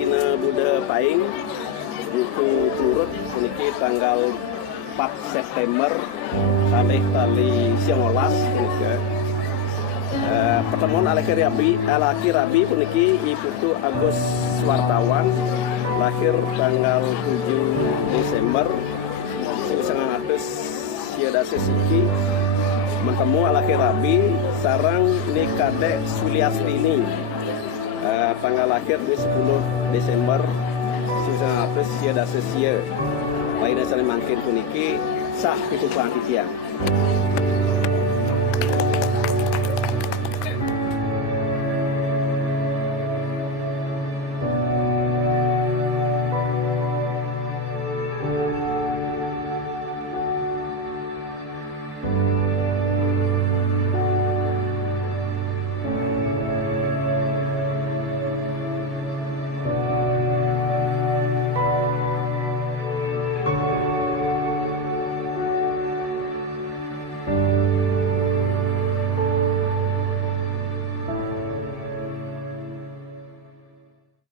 lainnya Buddha Paing itu turut puniki tanggal 4 September tali Siongolas juga. Pertemuan alaki rabi puniki Iputu Agus wartawan lahir tanggal 7 Desember 1900 siada sesiki bertemu alaki rabi sarang Nikade Suliastini tanggal lahir di 10 Desember 1900 siada sesia lainnya saling mangkin puniki sah itu pangkitian.